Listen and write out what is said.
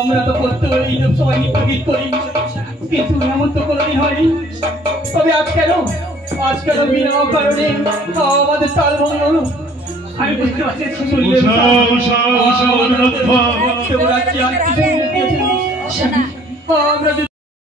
আমরা তো করতে এইসব সবাই নিপাকিত করি, কিন্তু এমন তো কোনোদিন হয়নি। তবে আজ কেন বিনা কারণে আমাদের তাল ভঙ্গ হলো? আমি বুঝতে পারছি আমরা যে